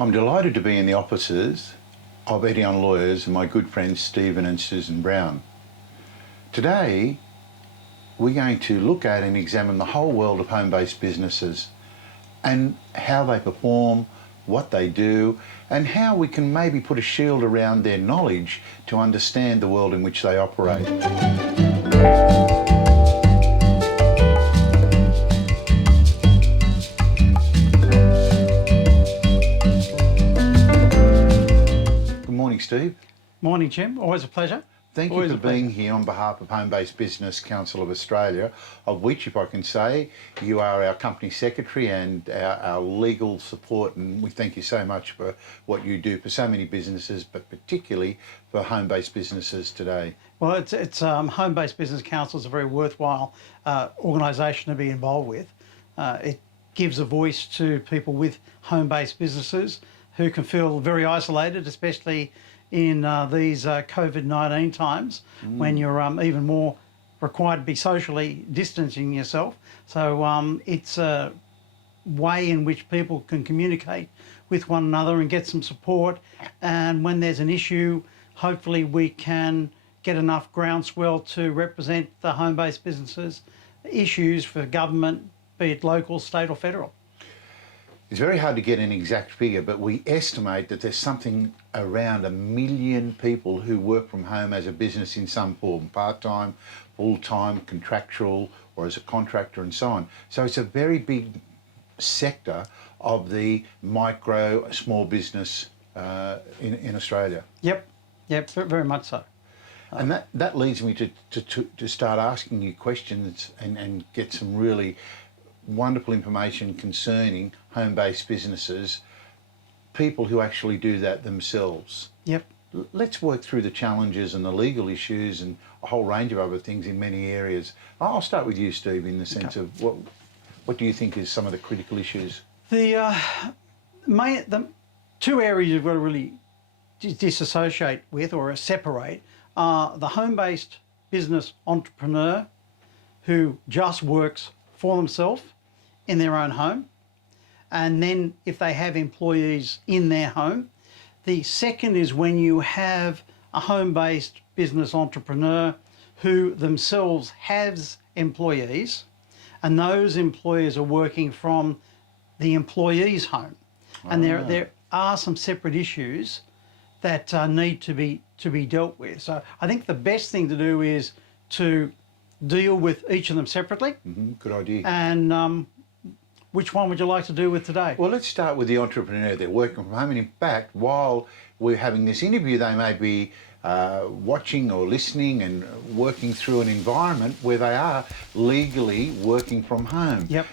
I'm delighted to be in the offices of Etienne Lawyers and my good friends Stephen and Susan Brown. Today, we're going to look at and examine the whole world of home-based businesses and how they perform, what they do, and how we can maybe put a shield around their knowledge to understand the world in which they operate. Good morning, Steve. Morning, Jim. Always a pleasure. Thank you for being here on behalf of Home-Based Business Council of Australia, of which, if I can say, you are our company secretary and our legal support, and we thank you so much for what you do for so many businesses, but particularly for home-based businesses today. Well, it's Home-Based Business Council is a very worthwhile organisation to be involved with. It gives a voice to people with home-based businesses who can feel very isolated, especially in these COVID-19 times when you're even more required to be socially distancing yourself. So it's a way in which people can communicate with one another and get some support. And when there's an issue, hopefully we can get enough groundswell to represent the home-based businesses' issues for government, be it local, state or federal. It's very hard to get an exact figure, but we estimate that there's something around 1 million people who work from home as a business in some form, part-time, full-time, contractual, or as a contractor and so on. So it's a very big sector of the micro, small business in Australia. Yep, very much so. And that leads me to start asking you questions and get some really wonderful information concerning home-based businesses, people who actually do that themselves. Yep. Let's work through the challenges and the legal issues and a whole range of other things in many areas. I'll start with you, Steve, in the sense of what do you think is some of the critical issues? The two areas you've got to really disassociate with or separate are the home-based business entrepreneur who just works for themselves in their own home, and then if they have employees in their home. The second is when you have a home-based business entrepreneur who themselves has employees, and those employees are working from the employee's home. And there are some separate issues that need to be dealt with. So I think the best thing to do is to deal with each of them separately. Good idea. And which one would you like to do with today? Well, let's start with the entrepreneur. They're working from home, and in fact, while we're having this interview, they may be watching or listening and working through an environment where they are legally working from home. Yep.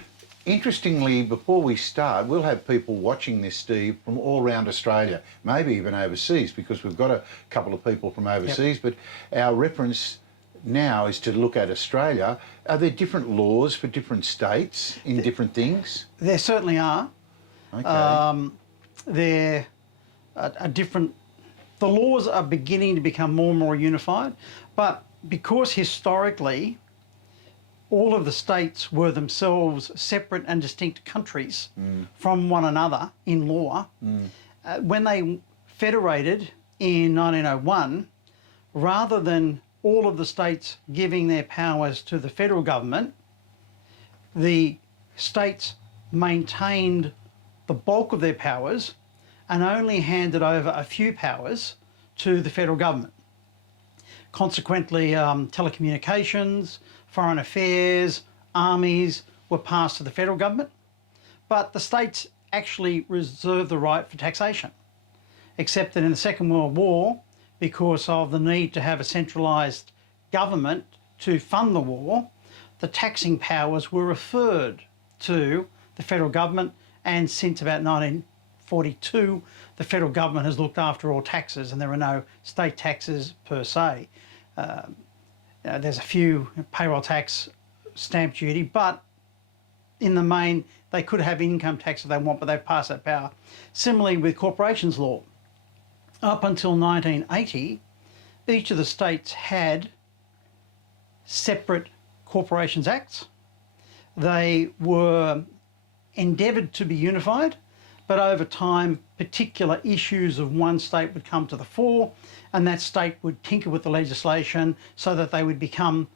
Interestingly, before we start, we'll have people watching this, Steve, from all around Australia, maybe even overseas, because we've got a couple of people from overseas, but our reference now is to look at Australia. Are there different laws for different states in different things? There certainly are. Okay. There are different. The laws are beginning to become more and more unified, but because historically all of the states were themselves separate and distinct countries from one another in law, when they federated in 1901, rather than all of the states giving their powers to the federal government, the states maintained the bulk of their powers and only handed over a few powers to the federal government. Consequently, telecommunications, foreign affairs, armies were passed to the federal government, but the states actually reserved the right for taxation, except that in the Second World War, because of the need to have a centralised government to fund the war, the taxing powers were referred to the federal government, and since about 1942, the federal government has looked after all taxes and there are no state taxes per se. There's a few payroll tax, stamp duty, but in the main, they could have income tax if they want, but they've passed that power. Similarly with corporations law. Up until 1980, each of the states had separate Corporations Acts. They were endeavoured to be unified, but over time particular issues of one state would come to the fore, and that state would tinker with the legislation so that they would become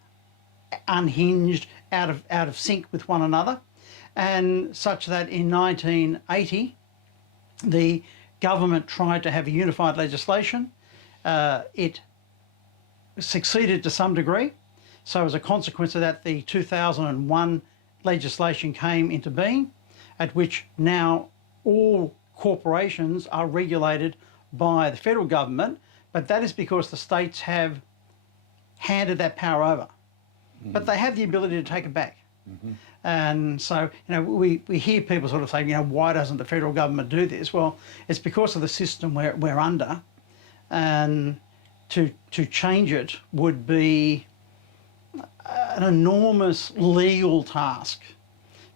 unhinged, out of sync with one another, and such that in 1980 the government tried to have a unified legislation. It succeeded to some degree. So as a consequence of that, the 2001 legislation came into being, at which now all corporations are regulated by the federal government, but that is because the states have handed that power over. But they have the ability to take it back. And so, we hear people sort of say, why doesn't the federal government do this? Well, it's because of the system we're under, and to change it would be an enormous legal task,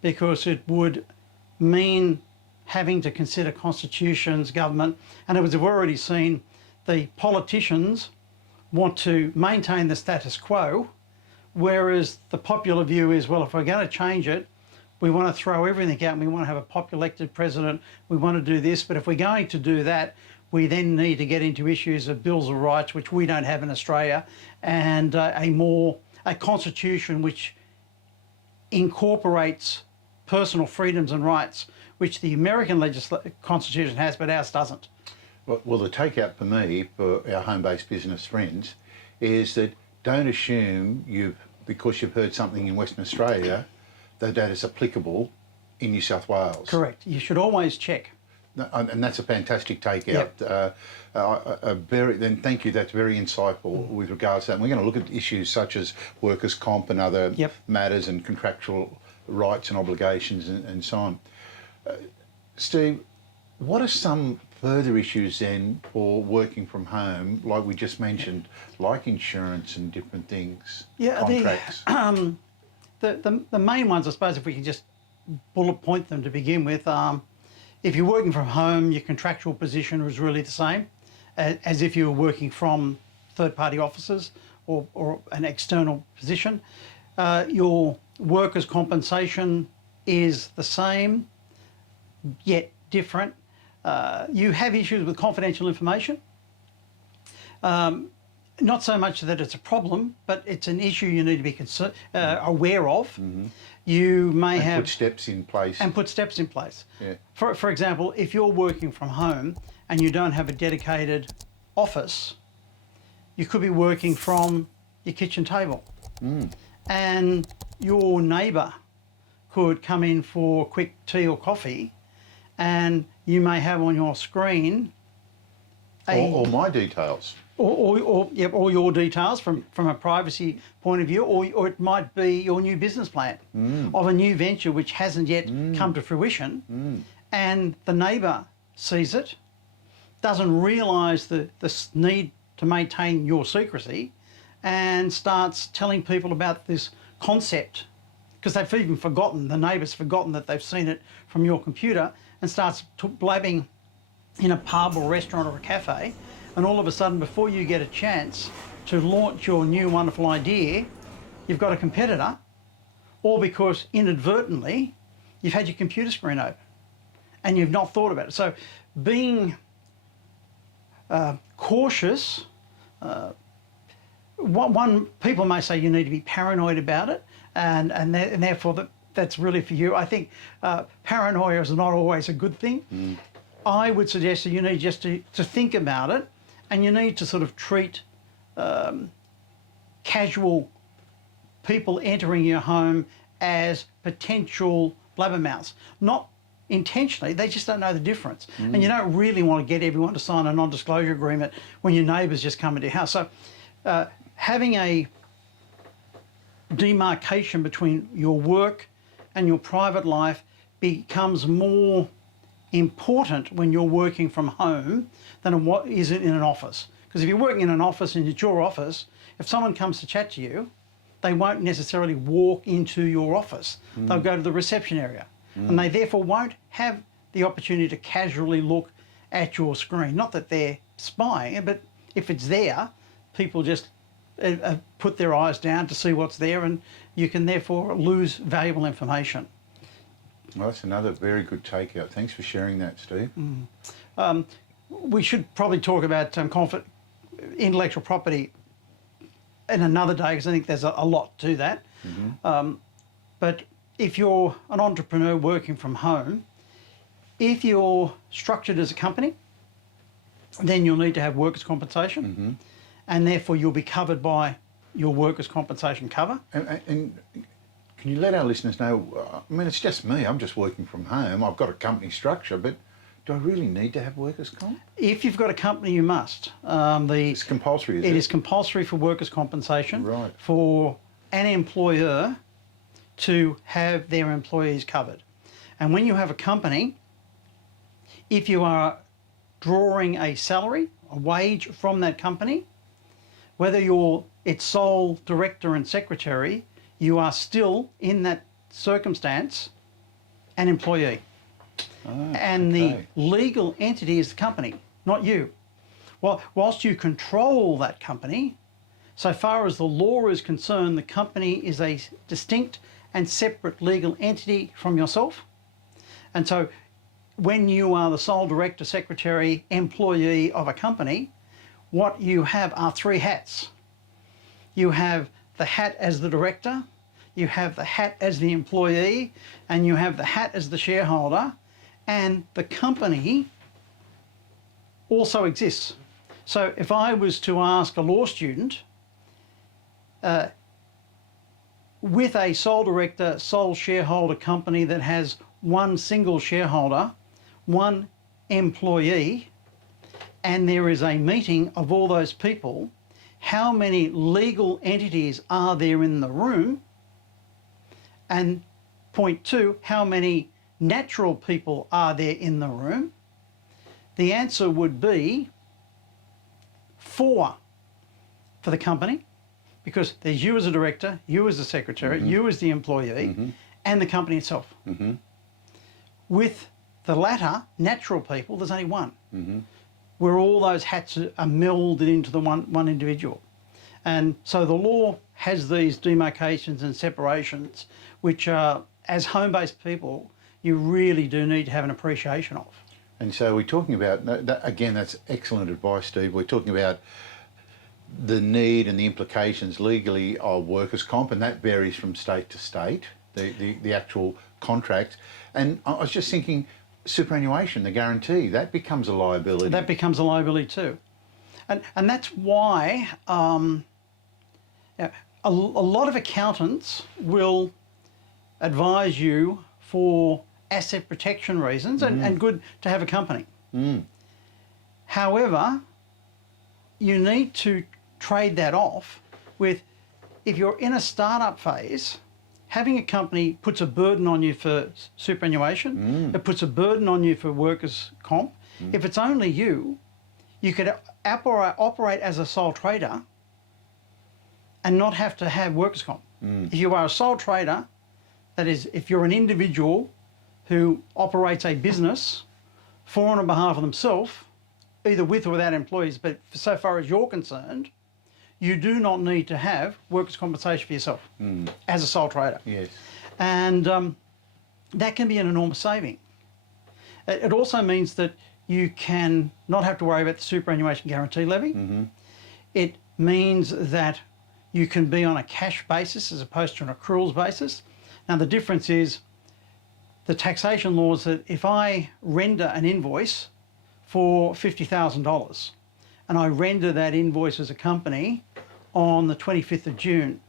because it would mean having to consider constitutions, government, and as we've already seen, the politicians want to maintain the status quo, whereas the popular view is, well, if we're going to change it, we want to throw everything out and we want to have a popular elected president, we want to do this, but if we're going to do that, we then need to get into issues of bills of rights, which we don't have in Australia, and a constitution which incorporates personal freedoms and rights, which the American constitution has, but ours doesn't. Well, the takeout for me, for our home-based business friends, is that don't assume because you've heard something in Western Australia that is applicable in New South Wales. Correct. You should always check. And that's a fantastic takeout. Yep. Then thank you. That's very insightful with regards to that. And we're going to look at issues such as workers' comp and other matters, and contractual rights and obligations and so on. Steve, what are some further issues then for working from home, like we just mentioned, like insurance and different things, contracts? The main ones, I suppose, if we can just bullet point them to begin with, if you're working from home, your contractual position is really the same as if you were working from third-party offices or an external position. Your workers' compensation is the same, yet different. You have issues with confidential information. Not so much that it's a problem, but it's an issue you need to be aware of. You may have put steps in place. And put steps in place. Yeah. For example, if you're working from home and you don't have a dedicated office, you could be working from your kitchen table. And your neighbour could come in for quick tea or coffee, and you may have on your screen or my details. Or your details from a privacy point of view, or it might be your new business plan of a new venture which hasn't yet come to fruition, and the neighbour sees it, doesn't realise the need to maintain your secrecy, and starts telling people about this concept, because they've even forgotten, the neighbour's forgotten that they've seen it from your computer, and starts blabbing in a pub or restaurant or a cafe. And all of a sudden, before you get a chance to launch your new wonderful idea, you've got a competitor, or because inadvertently you've had your computer screen open and you've not thought about it. So being cautious, people may say you need to be paranoid about it, and therefore that's really for you. I think paranoia is not always a good thing. I would suggest that you need just to think about it, and you need to sort of treat casual people entering your home as potential blabbermouths. Not intentionally, they just don't know the difference. And you don't really want to get everyone to sign a non-disclosure agreement when your neighbours just come into your house. So having a demarcation between your work and your private life becomes more important when you're working from home than what is it in an office. Because if you're working in an office and it's your office, if someone comes to chat to you, they won't necessarily walk into your office. They'll go to the reception area. And they therefore won't have the opportunity to casually look at your screen. Not that they're spying, but if it's there, people just put their eyes down to see what's there, and you can therefore lose valuable information. Well, that's another very good takeout. Thanks for sharing that, Steve. We should probably talk about intellectual property in another day, because I think there's a lot to that. But if you're an entrepreneur working from home, if you're structured as a company, then you'll need to have workers' compensation, and therefore you'll be covered by your workers' compensation cover. And can you let our listeners know, I mean, it's just me, I'm just working from home, I've got a company structure, but do I really need to have workers' comp? If you've got a company, you must. It's compulsory, is it? It is compulsory for workers' compensation, Right. for an employer to have their employees covered. And when you have a company, if you are drawing a salary, a wage from that company, whether you're its sole director and secretary, you are still, in that circumstance, an employee. And the legal entity is the company, not you. Well, whilst you control that company, so far as the law is concerned, the company is a distinct and separate legal entity from yourself. And so when you are the sole director, secretary, employee of a company, what you have are three hats. You have the hat as the director, you have the hat as the employee, and you have the hat as the shareholder, and the company also exists. So if I was to ask a law student, with a sole director, sole shareholder company that has one single shareholder, one employee, and there is a meeting of all those people, how many legal entities are there in the room? And point two, how many natural people are there in the room? The answer would be 4 for the company, because there's you as a director, you as a secretary, you as the employee, and the company itself. With the latter, natural people, there's only 1. Where all those hats are melded into the one individual. And so the law has these demarcations and separations, which are, as home-based people, you really do need to have an appreciation of. And so we're talking about, again, that's excellent advice, Steve. We're talking about the need and the implications legally of workers' comp, and that varies from state to state, the actual contract. And I was just thinking, superannuation, the guarantee, that becomes a liability. That becomes a liability too. And that's why a lot of accountants will advise you for asset protection reasons, and good to have a company. However, you need to trade that off with, if you're in a startup phase, having a company puts a burden on you for superannuation, it puts a burden on you for workers' comp. If it's only you, you could operate as a sole trader and not have to have workers' comp. If you are a sole trader, that is, if you're an individual who operates a business for and on behalf of themselves, either with or without employees, but so far as you're concerned, you do not need to have workers' compensation for yourself as a sole trader. Yes. And that can be an enormous saving. It also means that you can not have to worry about the superannuation guarantee levy. It means that you can be on a cash basis as opposed to an accruals basis. Now the difference is the taxation laws that if I render an invoice for $50,000 and I render that invoice as a company on the 25th of June,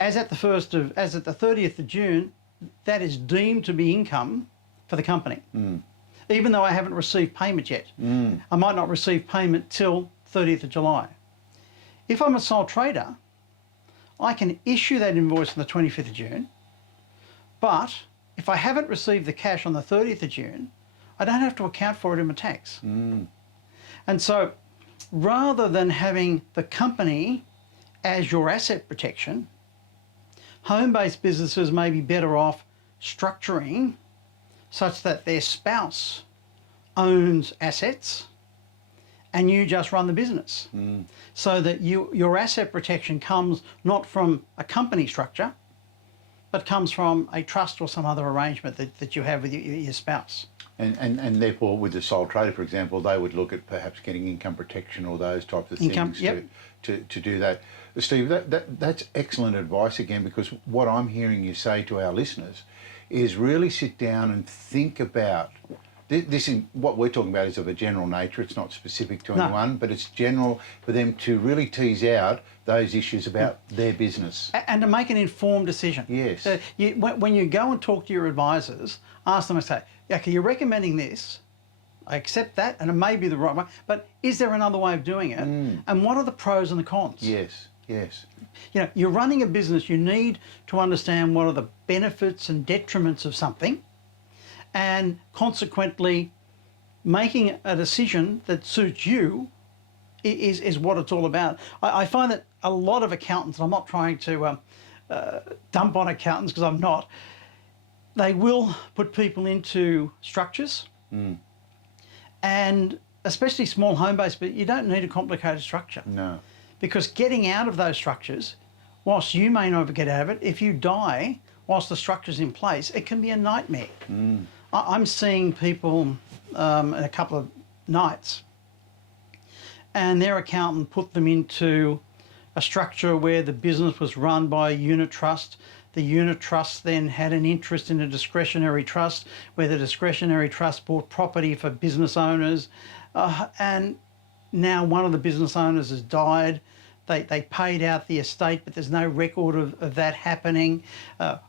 as at the 30th of June, that is deemed to be income for the company, even though I haven't received payment yet. I might not receive payment till 30th of July. If I'm a sole trader, I can issue that invoice on the 25th of June, but if I haven't received the cash on the 30th of June, I don't have to account for it in my tax. And so rather than having the company as your asset protection, home-based businesses may be better off structuring such that their spouse owns assets and you just run the business. So that your asset protection comes not from a company structure, but comes from a trust or some other arrangement that you have with your spouse. And therefore, with the sole trader, for example, they would look at perhaps getting income protection or those types of things to do that. Steve, that's excellent advice again, because what I'm hearing you say to our listeners is really sit down and think about this. Is what we're talking about is of a general nature. It's not specific to anyone, but it's general for them to really tease out those issues about their business and to make an informed decision. Yes. When you go and talk to your advisors, ask them and say, okay, you're recommending this, I accept that, and it may be the right way, but is there another way of doing it? And what are the pros and the cons? Yes, yes. You know, you're running a business, you need to understand what are the benefits and detriments of something, and consequently making a decision that suits you is what it's all about. I find that a lot of accountants, I'm not trying to dump on accountants because I'm not, they will put people into structures, and especially small home-based, but you don't need a complicated structure. No. Because getting out of those structures, whilst you may not get out of it, if you die whilst the structure's in place, it can be a nightmare. I'm seeing people in a couple of nights, and their accountant put them into a structure where the business was run by a unit trust. The unit trust then had an interest in a discretionary trust, where the discretionary trust bought property for business owners, and now one of the business owners has died. They paid out the estate, but there's no record of that happening.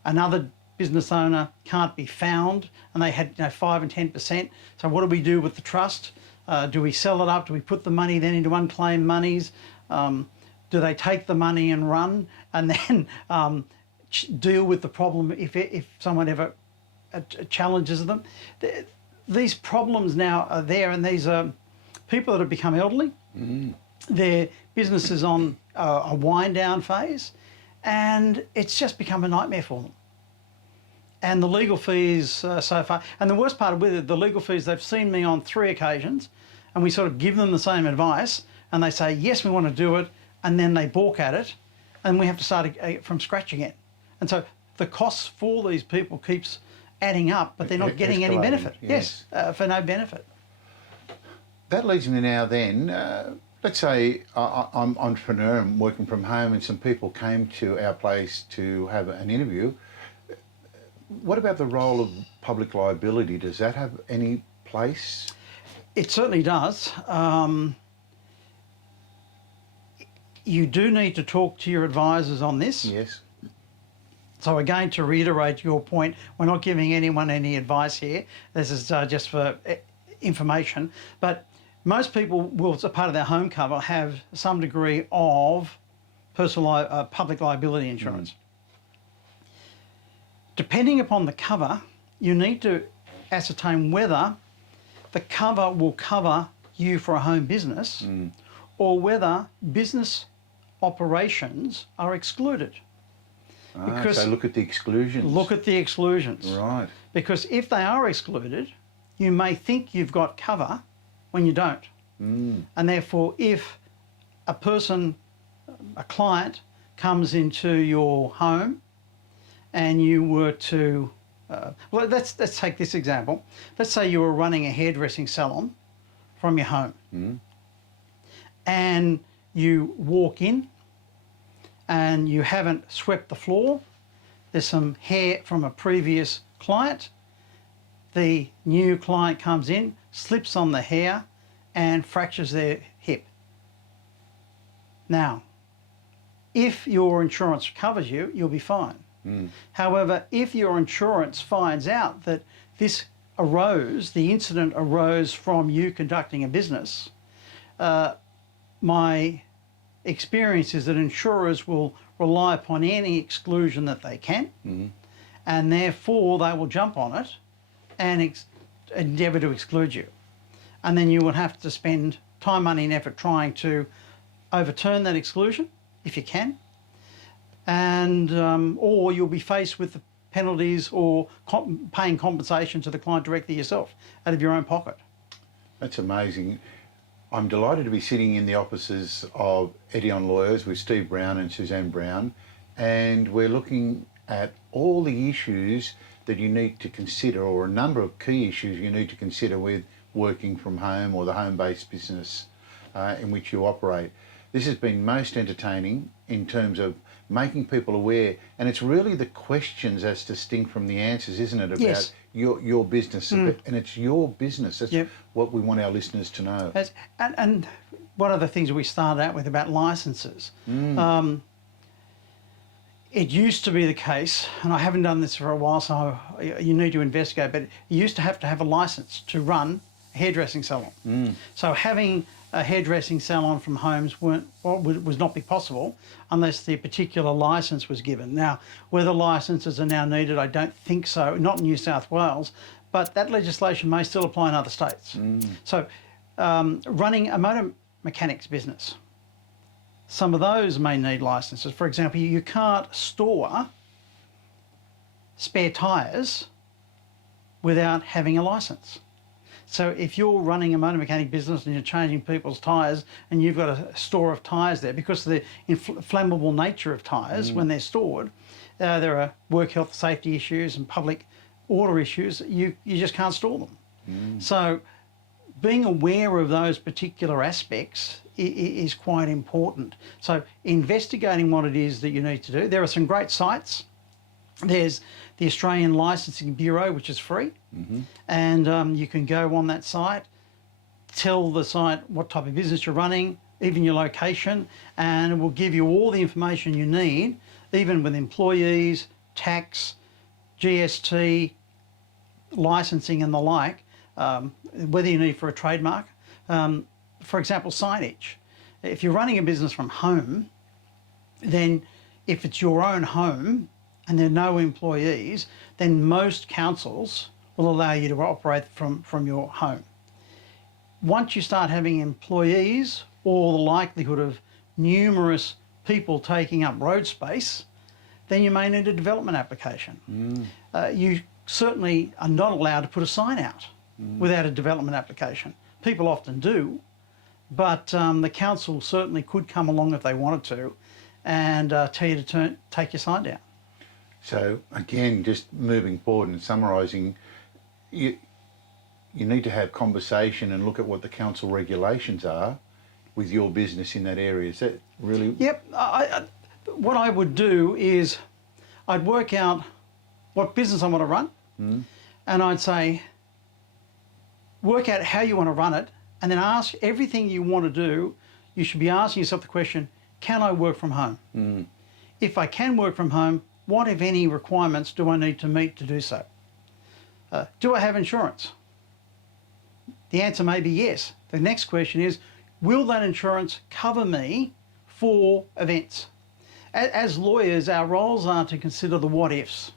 Another business owner can't be found, and they had 5 and 10%. So what do we do with the trust? Do we sell it up? Do we put the money then into unclaimed monies? Do they take the money and run, and then deal with the problem if someone ever challenges them? These problems now are there, and these are people that have become elderly. Their business is on a wind down phase, and it's just become a nightmare for them. And the legal fees so far, and the worst part with it, the legal fees, they've seen me on 3 occasions, and we sort of give them the same advice, and they say, yes, we want to do it, and then they balk at it, and we have to start from scratch again. And so the costs for these people keeps adding up, but they're not getting any benefit. Yes, for no benefit. That leads me now then, let's say I'm an entrepreneur, I'm working from home, and some people came to our place to have an interview. What about the role of public liability? Does that have any place? It certainly does. You do need to talk to your advisors on this. Yes. So again, to reiterate your point, we're not giving anyone any advice here. This is just for information. But most people will, as a part of their home cover, have some degree of public liability insurance. Depending upon the cover, you need to ascertain whether the cover will cover you for a home business or whether business operations are excluded. Because so look at the exclusions. Look at the exclusions. Right. Because if they are excluded, you may think you've got cover when you don't. And therefore, if a person, a client, comes into your home and you were to, well, let's take this example. Let's say you were running a hairdressing salon from your home, and you walk in and you haven't swept the floor. There's some hair from a previous client. The new client comes in, slips on the hair and fractures their hip. Now, if your insurance covers you, you'll be fine. However, if your insurance finds out that this arose, the incident arose from you conducting a business, my experience is that insurers will rely upon any exclusion that they can, and therefore they will jump on it and endeavour to exclude you. And then you will have to spend time, money and effort trying to overturn that exclusion, if you can, and or you'll be faced with the penalties or paying compensation to the client directly yourself out of your own pocket. That's amazing. I'm delighted to be sitting in the offices of Etienne Lawyers with Steve Brown and Suzanne Brown, and we're looking at all the issues that you need to consider, or a number of key issues you need to consider with working from home or the home-based business in which you operate. This has been most entertaining in terms of making people aware, and it's really the questions as distinct from the answers, isn't it, about Yes. your business, and it's your business. That's Yep. what we want our listeners to know. And one of the things we started out with about licenses, it used to be the case, and I haven't done this for a while, so you need to investigate, but you used to have a license to run a hairdressing salon. So having a hairdressing salon from homes was not be possible unless the particular license was given. Now, whether licenses are now needed, I don't think so, not in New South Wales, but that legislation may still apply in other states. So running a motor mechanics business, some of those may need licenses. For example, you can't store spare tyres without having a licence. So if you're running a motor mechanic business and you're changing people's tyres and you've got a store of tyres there, because of the inflammable nature of tyres when they're stored, there are work health safety issues and public order issues, you just can't store them. So being aware of those particular aspects is quite important. So investigating what it is that you need to do. There are some great sites. There's the Australian Licensing Bureau, which is free, and you can go on that site, tell the site what type of business you're running, even your location, and it will give you all the information you need, even with employees, tax, GST, licensing and the like, whether you need for a trademark. For example, signage. If you're running a business from home, then if it's your own home and there are no employees, then most councils will allow you to operate from your home. Once you start having employees, or the likelihood of numerous people taking up road space, then you may need a development application. You certainly are not allowed to put a sign out without a development application. People often do, but the council certainly could come along if they wanted to and tell you to take your sign down. So again, just moving forward and summarising, you need to have conversation and look at what the council regulations are with your business in that area. Is that really? Yep. What I would do is I'd work out what business I want to run, and I'd say, work out how you want to run it, and then ask everything you want to do. You should be asking yourself the question, can I work from home? If I can work from home, what, if any, requirements do I need to meet to do so? Do I have insurance? The answer may be yes. The next question is, will that insurance cover me for events? As lawyers, our roles are to consider the what ifs.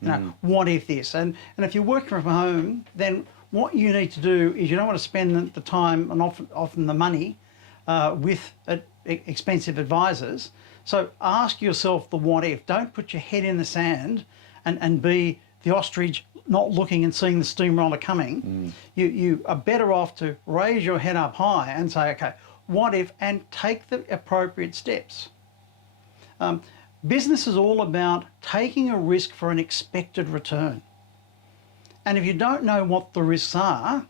You know, what if this? And if you're working from home, then what you need to do is you don't want to spend the time and often the money with expensive advisors. So ask yourself the what if. Don't put your head in the sand and be the ostrich not looking and seeing the steamroller coming. You are better off to raise your head up high and say, okay, what if, and take the appropriate steps. Business is all about taking a risk for an expected return. And if you don't know what the risks are,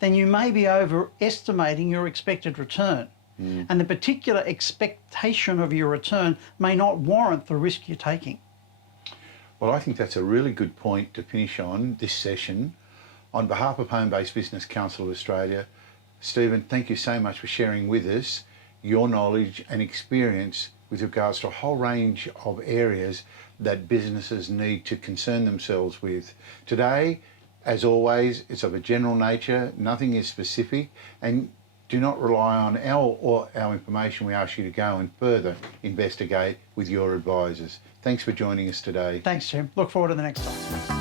then you may be overestimating your expected return. And the particular expectation of your return may not warrant the risk you're taking. Well, I think that's a really good point to finish on this session. On behalf of Home-Based Business Council of Australia, Stephen, thank you so much for sharing with us your knowledge and experience with regards to a whole range of areas that businesses need to concern themselves with. Today, as always, it's of a general nature, nothing is specific, and do not rely on our information. We ask you to go and further investigate with your advisors. Thanks for joining us today. Thanks, Jim. Look forward to the next time.